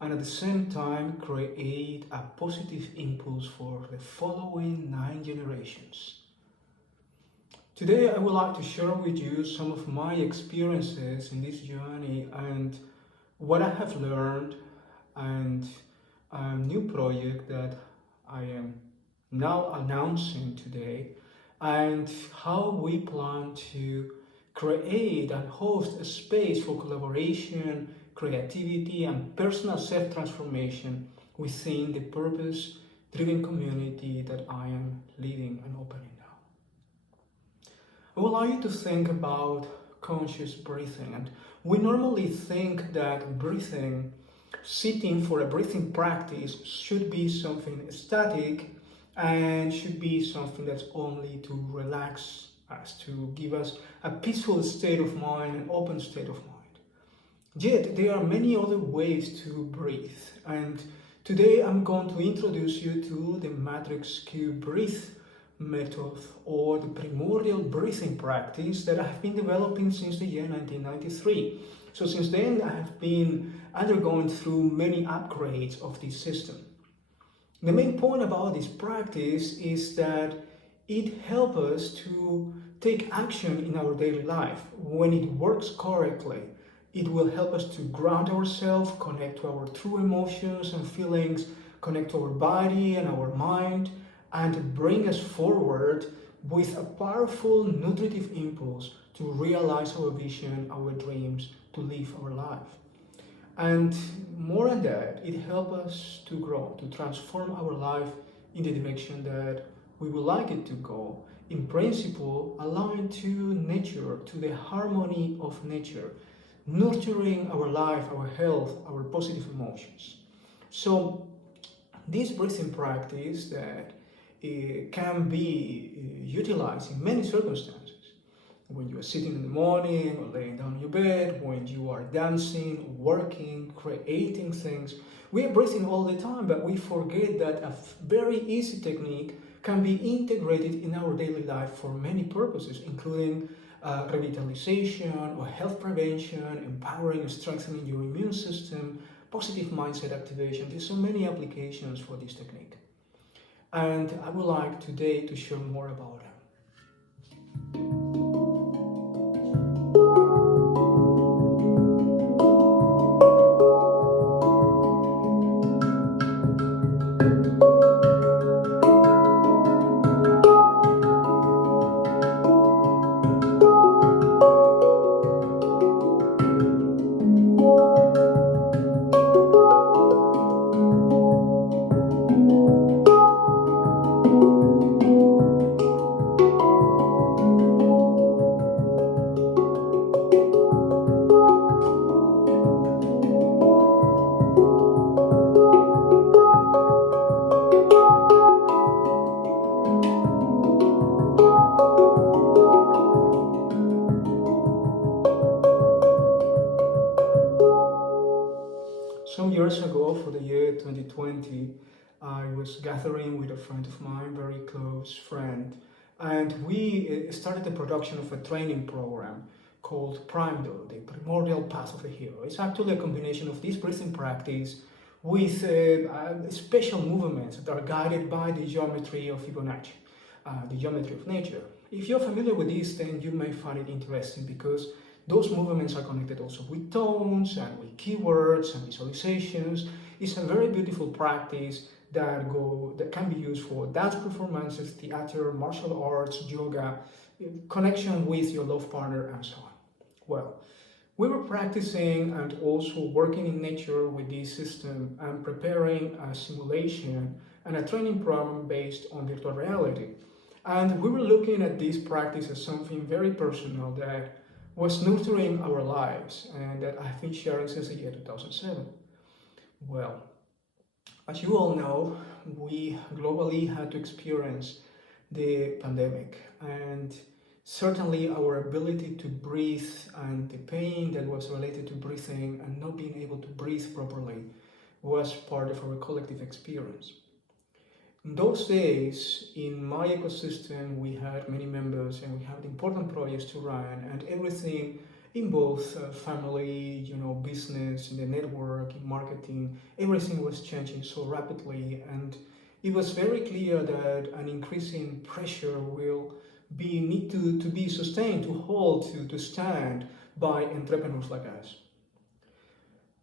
and at the same time create a positive impulse for the following 9 generations. Today I would like to share with you some of my experiences in this journey and what I have learned, and a new project that I am now announcing today, and how we plan to create and host a space for collaboration, creativity, and personal self-transformation within the purpose-driven community that I am leading and opening now. I would like you to think about conscious breathing, and we normally think that breathing, sitting for a breathing practice, should be something static and should be something that's only to relax us, to give us a peaceful state of mind, an open state of mind. Yet there are many other ways to breathe, and today I'm going to introduce you to the Matrix Q breathe method, or the primordial breathing practice that I have been developing since the year 1993. So since then I have been undergoing through many upgrades of this system. The main point about this practice is that it helps us to take action in our daily life. When it works correctly, it will help us to ground ourselves, connect to our true emotions and feelings, connect to our body and our mind, and bring us forward with a powerful nutritive impulse to realize our vision, our dreams, to live our life. And more than that, it helps us to grow, to transform our life in the direction that we would like it to go. In principle, aligned to nature, to the harmony of nature, nurturing our life, our health, our positive emotions. So this breathing practice that can be utilized in many circumstances. When you are sitting in the morning or laying down in your bed, when you are dancing, working, creating things. We are breathing all the time, but we forget that a very easy technique can be integrated in our daily life for many purposes, including revitalization or health prevention, empowering and strengthening your immune system, positive mindset activation. There's so many applications for this technique. And I would like today to share more about them. Some years ago, for the year 2020, I was gathering with a friend of mine, very close friend, and we started the production of a training program called Primordial, the Primordial Path of the Hero. It's actually a combination of this breathing practice with special movements that are guided by the geometry of Fibonacci, the geometry of nature. If you're familiar with this, then you may find it interesting because those movements are connected also with tones and with keywords and visualizations. It's a very beautiful practice that can be used for dance performances, theater, martial arts, yoga, connection with your love partner, and so on. Well, we were practicing and also working in nature with this system and preparing a simulation and a training program based on virtual reality. And we were looking at this practice as something very personal that was nurturing our lives and that I've been sharing since the year 2007. Well, as you all know, we globally had to experience the pandemic, and certainly our ability to breathe and the pain that was related to breathing and not being able to breathe properly was part of our collective experience. In those days, in my ecosystem, we had many members and we had important projects to run, and everything in both family, business, in the network, in marketing. Everything was changing so rapidly, and it was very clear that an increasing pressure will need to be sustained, to hold, to stand by entrepreneurs like us.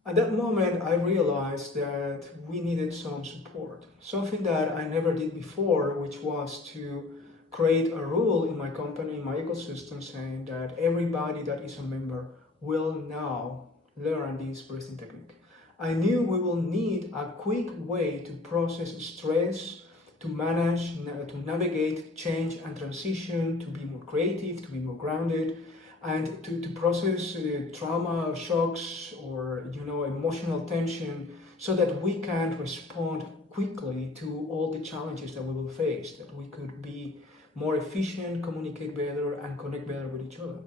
At that moment, I realized that we needed some support, something that I never did before, which was to create a rule in my company, in my ecosystem, saying that everybody that is a member will now learn this breathing technique. I knew we will need a quick way to process stress, to manage, to navigate change and transition, to be more creative, to be more grounded, and to process trauma, shocks, or emotional tension, so that we can respond quickly to all the challenges that we will face, that we could be more efficient, communicate better, and connect better with each other.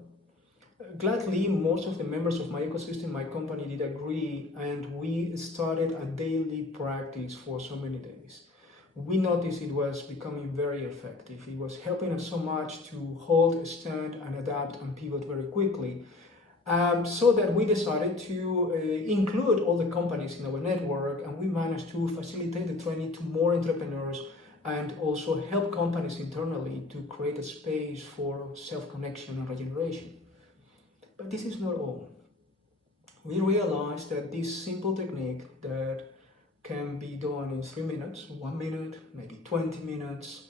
Gladly, most of the members of my ecosystem, my company, did agree, and we started a daily practice for so many days. We noticed it was becoming very effective. It was helping us so much to hold, stand, and adapt and pivot very quickly. So that we decided to include all the companies in our network, and we managed to facilitate the training to more entrepreneurs and also help companies internally to create a space for self-connection and regeneration. But this is not all. We realized that this simple technique that can be done in 3 minutes, 1 minute, maybe 20 minutes,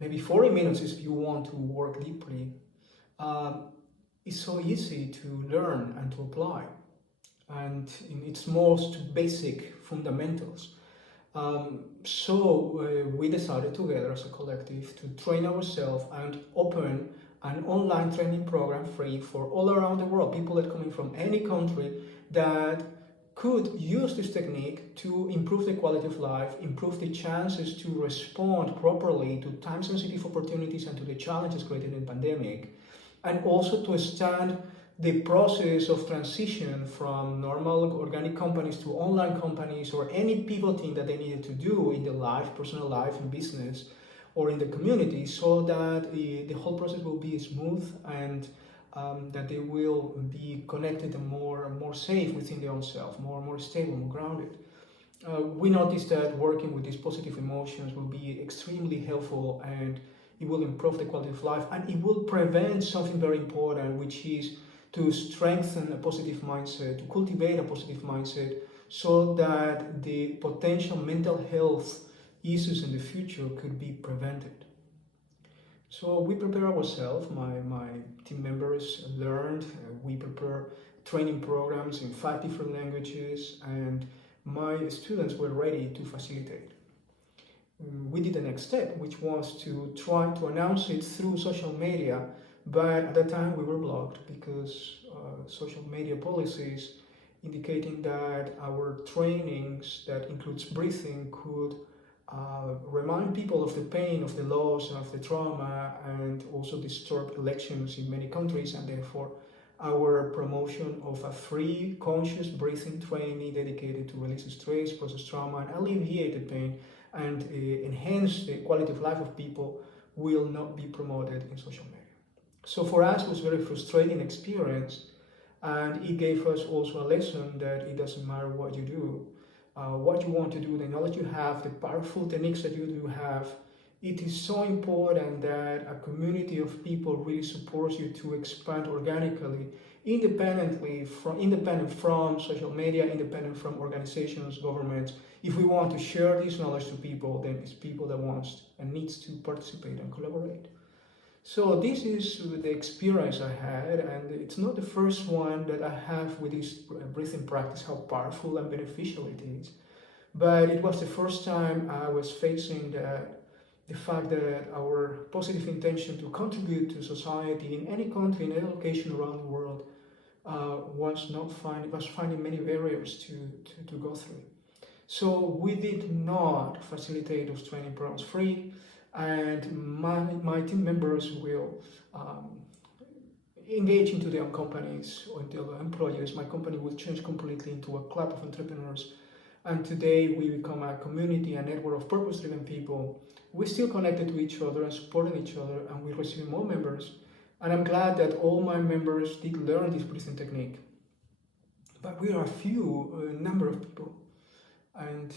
maybe 40 minutes if you want to work deeply, is so easy to learn and to apply, and in its most basic fundamentals. So we decided together as a collective to train ourselves and open an online training program free for all around the world, people that coming from any country that could use this technique to improve the quality of life, improve the chances to respond properly to time-sensitive opportunities and to the challenges created in the pandemic, and also to stand the process of transition from normal organic companies to online companies, or any pivoting that they needed to do in their life, personal life, in business, or in the community, so that the whole process will be smooth, and that they will be connected and more safe within their own self, more stable, more grounded. We noticed that working with these positive emotions will be extremely helpful, and it will improve the quality of life, and it will prevent something very important, which is to strengthen a positive mindset, to cultivate a positive mindset, so that the potential mental health issues in the future could be prevented. So we prepare ourselves, my team members learned, we prepare training programs in 5 different languages, and my students were ready to facilitate. We did the next step, which was to try to announce it through social media, but at that time we were blocked because social media policies indicating that our trainings that includes breathing could remind people of the pain, of the loss, of the trauma, and also disturb elections in many countries, and therefore our promotion of a free conscious breathing training dedicated to release stress, process trauma, and alleviate the pain and enhance the quality of life of people will not be promoted in social media. So for us it was a very frustrating experience, and it gave us also a lesson that it doesn't matter what you do, what you want to do, the knowledge you have, the powerful techniques that you do have. It is so important that a community of people really supports you to expand organically, independent from social media, independent from organizations, governments. If we want to share this knowledge to people, then it's people that wants and needs to participate and collaborate. So this is the experience I had, and it's not the first one that I have with this breathing practice, how powerful and beneficial it is. But it was the first time I was facing the fact that our positive intention to contribute to society in any country, in any location around the world, was finding many barriers to go through. So we did not facilitate those training programs free, and my team members will engage into their own companies or their employers. My company will change completely into a club of entrepreneurs, and today we become a community, a network of purpose-driven people. We're still connected to each other and supporting each other, and we're receiving more members, And I'm glad that all my members did learn this breathing technique. But we are a few number of people. And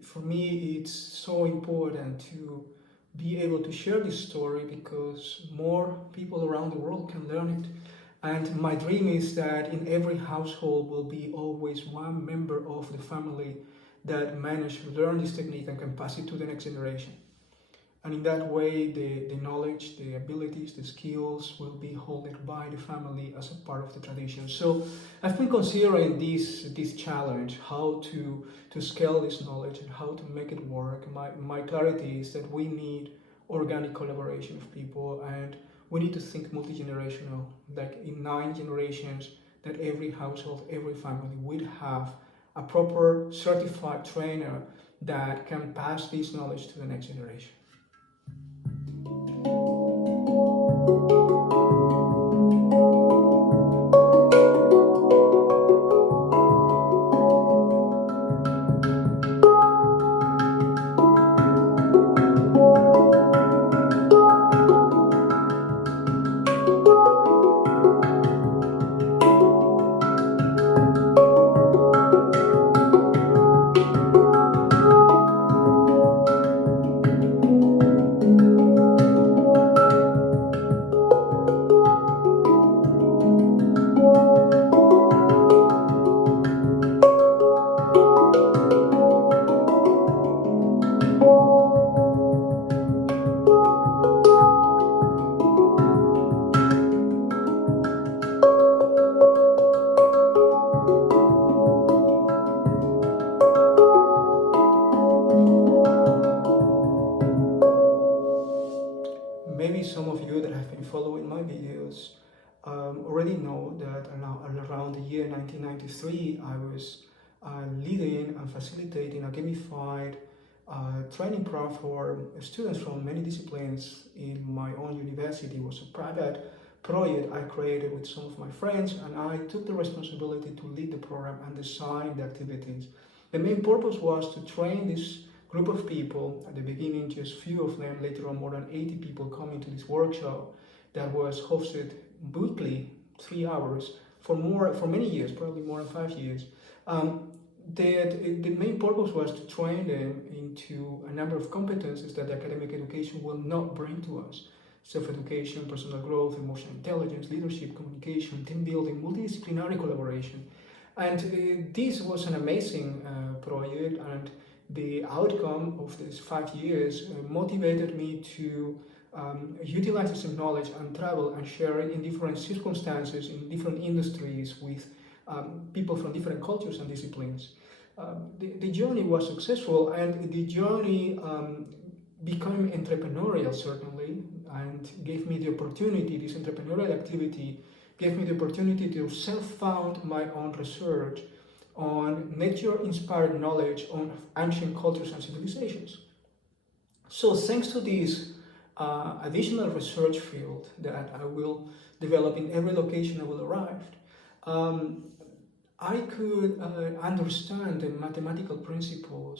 for me, it's so important to be able to share this story because more people around the world can learn it. And my dream is that in every household will be always one member of the family that managed to learn this technique and can pass it to the next generation. And in that way, the knowledge, the abilities, the skills will be held by the family as a part of the tradition. So I've been considering this challenge, how to scale this knowledge and how to make it work. My clarity is that we need organic collaboration of people, and we need to think multi-generational, like in 9 generations, that every household, every family would have a proper certified trainer that can pass this knowledge to the next generation. Maybe some of you that have been following my videos already know that around the year 1993 I was leading and facilitating a gamified training program for students from many disciplines in my own university. It was a private project I created with some of my friends, and I took the responsibility to lead the program and design the activities. The main purpose was to train this group of people. At the beginning, just few of them, later on more than 80 people coming to this workshop that was hosted weekly, 3 hours, for many years, probably more than 5 years. The main purpose was to train them into a number of competencies that academic education will not bring to us. Self-education, personal growth, emotional intelligence, leadership, communication, team building, multidisciplinary collaboration. And this was an amazing project, and the outcome of these 5 years motivated me to utilize this knowledge and travel and share it in different circumstances, in different industries, with people from different cultures and disciplines. The journey was successful, and the journey became entrepreneurial, certainly, and gave me the opportunity, this entrepreneurial activity gave me the opportunity to self-found my own research on nature-inspired knowledge on ancient cultures and civilizations. So thanks to this additional research field that I will develop in every location I will arrive, I could understand the mathematical principles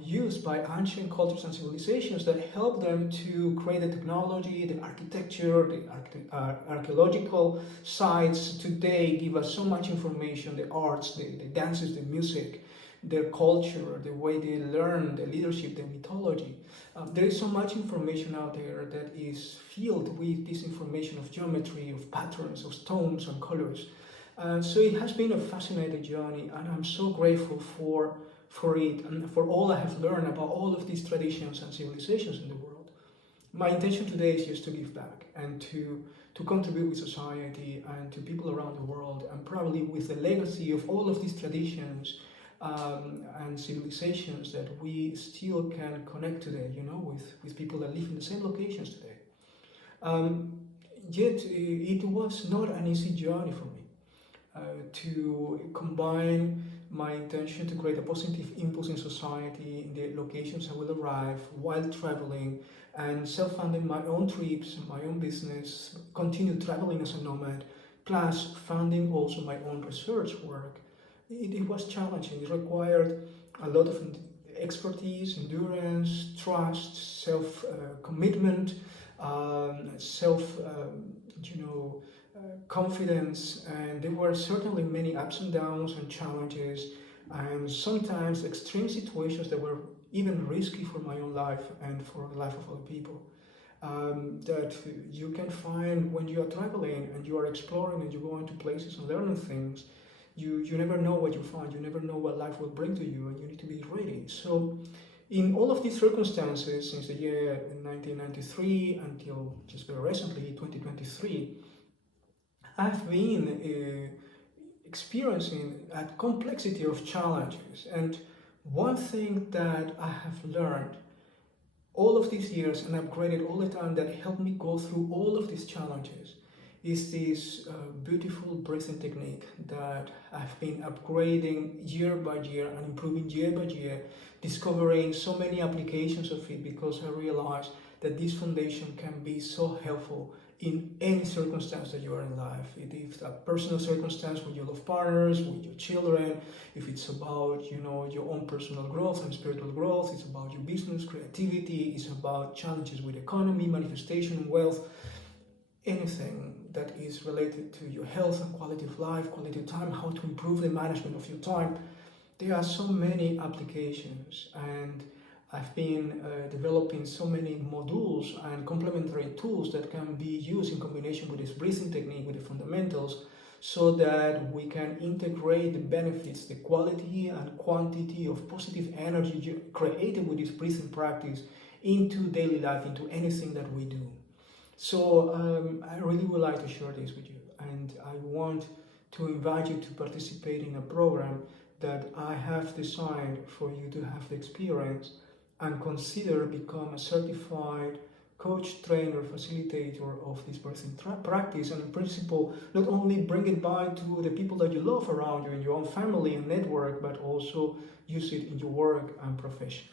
used by ancient cultures and civilizations that help them to create the technology, the architecture, the archaeological sites today give us so much information, the arts, the dances, the music, their culture, the way they learn, the leadership, the mythology. There is so much information out there that is filled with this information of geometry, of patterns, of tones and colors. So it has been a fascinating journey, and I'm so grateful for it and for all I have learned about all of these traditions and civilizations in the world. My intention today is just to give back and to contribute with society and to people around the world, and probably with the legacy of all of these traditions and civilizations that we still can connect today, with people that live in the same locations today. Yet it was not an easy journey for me to combine my intention to create a positive impulse in society in the locations I will arrive while traveling and self-funding my own trips, my own business, continue traveling as a nomad, plus funding also my own research work. It was challenging. It required a lot of expertise, endurance, trust, self-commitment, confidence, and there were certainly many ups and downs and challenges, and sometimes extreme situations that were even risky for my own life and for the life of other people. That you can find when you are traveling and you are exploring and you go into places and learning things. You never know what you find, you never know what life will bring to you, and you need to be ready. So in all of these circumstances, since the year 1993 until just very recently, 2023, I've been experiencing a complexity of challenges. And one thing that I have learned all of these years and upgraded all the time that helped me go through all of these challenges is this beautiful breathing technique that I've been upgrading year by year and improving year by year, discovering so many applications of it because I realized that this foundation can be so helpful in any circumstance that you are in life. It is a personal circumstance with your love partners, with your children, if it's about your own personal growth and spiritual growth, it's about your business, creativity, it's about challenges with economy, manifestation, wealth, anything that is related to your health and quality of life, quality of time, how to improve the management of your time. There are so many applications, and I've been developing so many modules and complementary tools that can be used in combination with this breathing technique, with the fundamentals, so that we can integrate the benefits, the quality and quantity of positive energy created with this breathing practice into daily life, into anything that we do. So I really would like to share this with you, and I want to invite you to participate in a program that I have designed for you to have the experience and consider become a certified coach, trainer, facilitator of this breathing practice, and in principle not only bring it by to the people that you love around you in your own family and network, but also use it in your work and profession.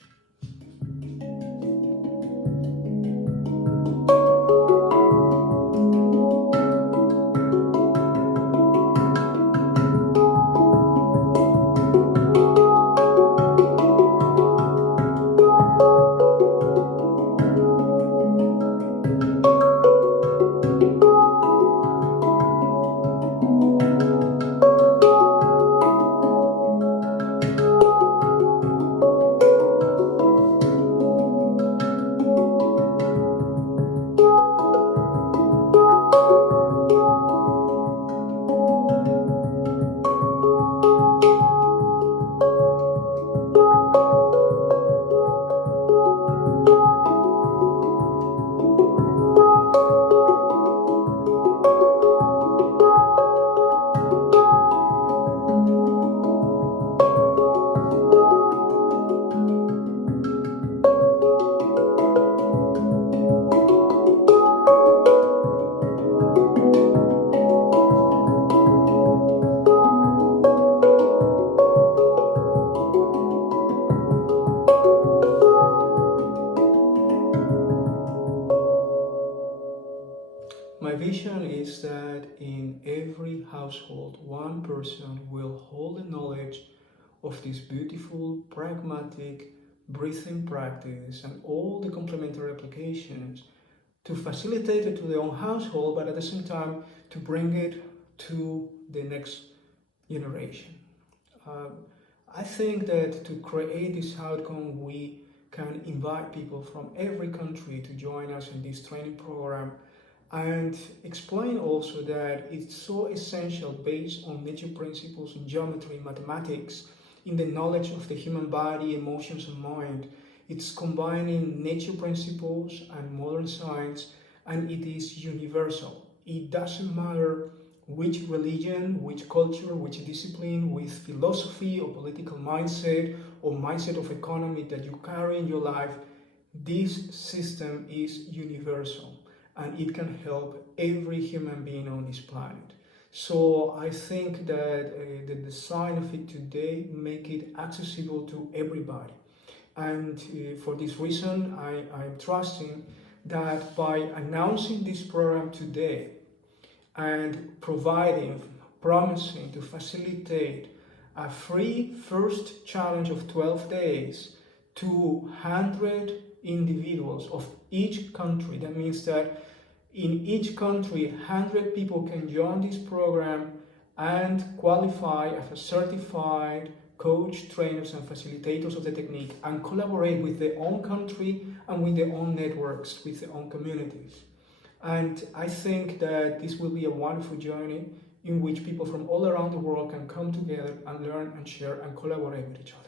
My vision is that in every household, one person will hold the knowledge of this beautiful, pragmatic breathing practice and all the complementary applications to facilitate it to their own household, but at the same time to bring it to the next generation. I think that to create this outcome, we can invite people from every country to join us in this training program, and explain also that it's so essential based on nature principles in geometry, mathematics, in the knowledge of the human body, emotions and mind. It's combining nature principles and modern science, and it is universal. It doesn't matter which religion, which culture, which discipline, which philosophy or political mindset or mindset of economy that you carry in your life. This system is universal, and it can help every human being on this planet. So I think that the design of it today make it accessible to everybody. And for this reason, I'm trusting that by announcing this program today and promising to facilitate a free first challenge of 12 days to 100 individuals of each country. That means that In each country, 100 people can join this program and qualify as a certified coach, trainers, and facilitators of the technique, and collaborate with their own country and with their own networks, with their own communities. And I think that this will be a wonderful journey in which people from all around the world can come together and learn and share and collaborate with each other.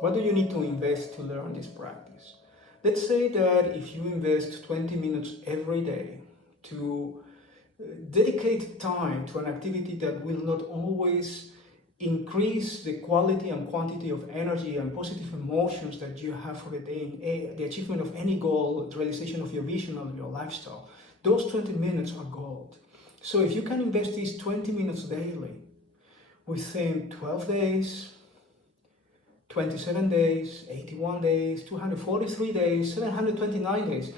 What do you need to invest to learn this practice? Let's say that if you invest 20 minutes every day to dedicate time to an activity that will not always increase the quality and quantity of energy and positive emotions that you have for the day, the achievement of any goal, the realization of your vision of your lifestyle, those 20 minutes are gold. So if you can invest these 20 minutes daily within 12 days, 27 days, 81 days, 243 days, 729 days,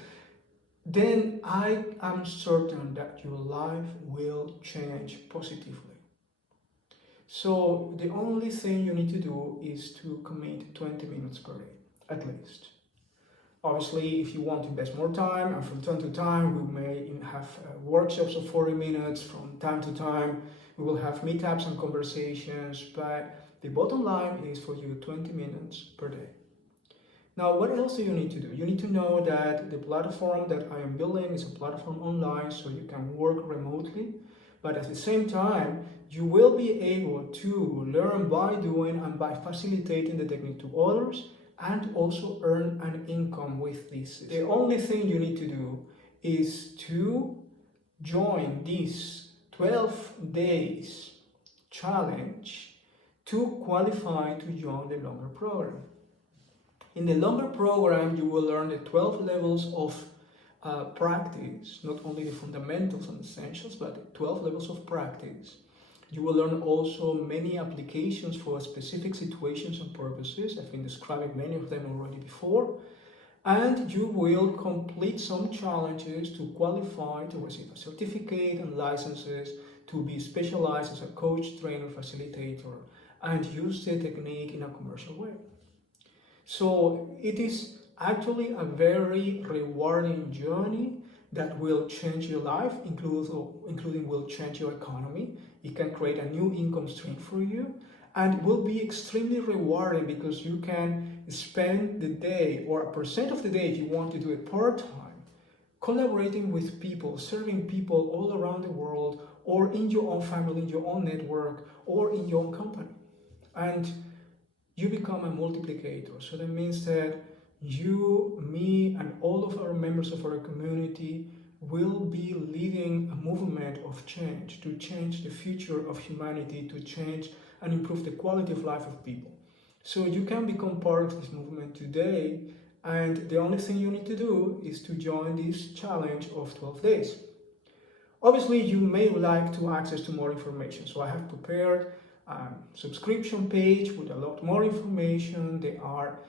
then I am certain that your life will change positively. So the only thing you need to do is to commit 20 minutes per day, at least. Obviously, if you want to invest more time, and from time to time, we may have workshops of 40 minutes. From time to time, we will have meetups and conversations, but the bottom line is for you 20 minutes per day. Now, what else do you need to do? You need to know that the platform that I am building is a platform online, so you can work remotely, but at the same time, you will be able to learn by doing and by facilitating the technique to others, and also earn an income with this. The only thing you need to do is to join this 12 days challenge to qualify to join the longer program. In the longer program, you will learn the 12 levels of practice, not only the fundamentals and essentials, but the 12 levels of practice. You will learn also many applications for specific situations and purposes. I've been describing many of them already before. And you will complete some challenges to qualify to receive a certificate and licenses to be specialized as a coach, trainer, facilitator, and use the technique in a commercial way. So it is actually a very rewarding journey that will change your life, including will change your economy. It can create a new income stream for you, and will be extremely rewarding because you can spend the day, or a percent of the day if you want to do it part-time, collaborating with people, serving people all around the world, or in your own family, in your own network, or in your own company. And you become a multiplicator. So that means that you, me, and all of our members of our community will be leading a movement of change to change the future of humanity, to change and improve the quality of life of people. So you can become part of this movement today, and the only thing you need to do is to join this challenge of 12 days. Obviously, you may like to access to more information, so I have prepared a subscription page with a lot more information. There are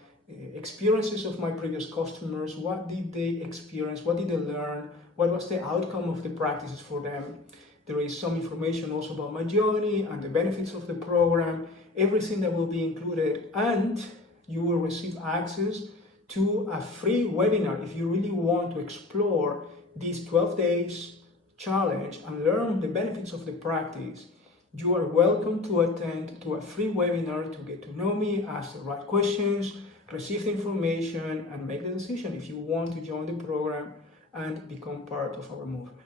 experiences of my previous customers. What did they experience? What did they learn? What was the outcome of the practices for them? There is some information also about my journey and the benefits of the program, everything that will be included, and you will receive access to a free webinar if you really want to explore these 12 days challenge and learn the benefits of the practice. You are welcome to attend to a free webinar to get to know me, ask the right questions, receive the information, and make the decision if you want to join the program and become part of our movement.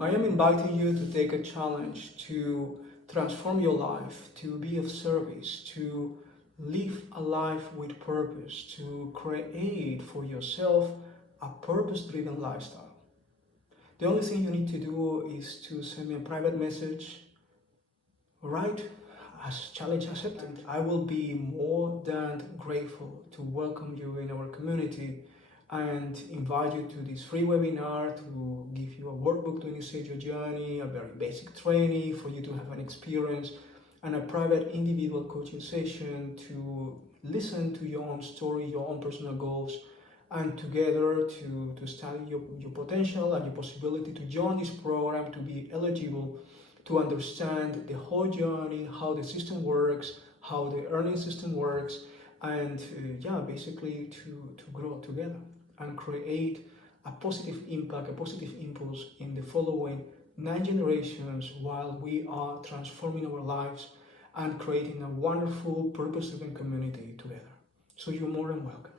I am inviting you to take a challenge to transform your life, to be of service, to live a life with purpose, to create for yourself a purpose-driven lifestyle. The only thing you need to do is to send me a private message, right? As challenge accepted. I will be more than grateful to welcome you in our community and invite you to this free webinar to give you a workbook to initiate your journey, a very basic training for you to have an experience, and a private individual coaching session to listen to your own story, your own personal goals, and together to study your potential and your possibility to join this program, to be eligible, to understand the whole journey, how the system works, how the earning system works, and basically to grow together and create a positive impact, a positive impulse in the following 9 generations while we are transforming our lives and creating a wonderful, purpose-driven community together. So you're more than welcome.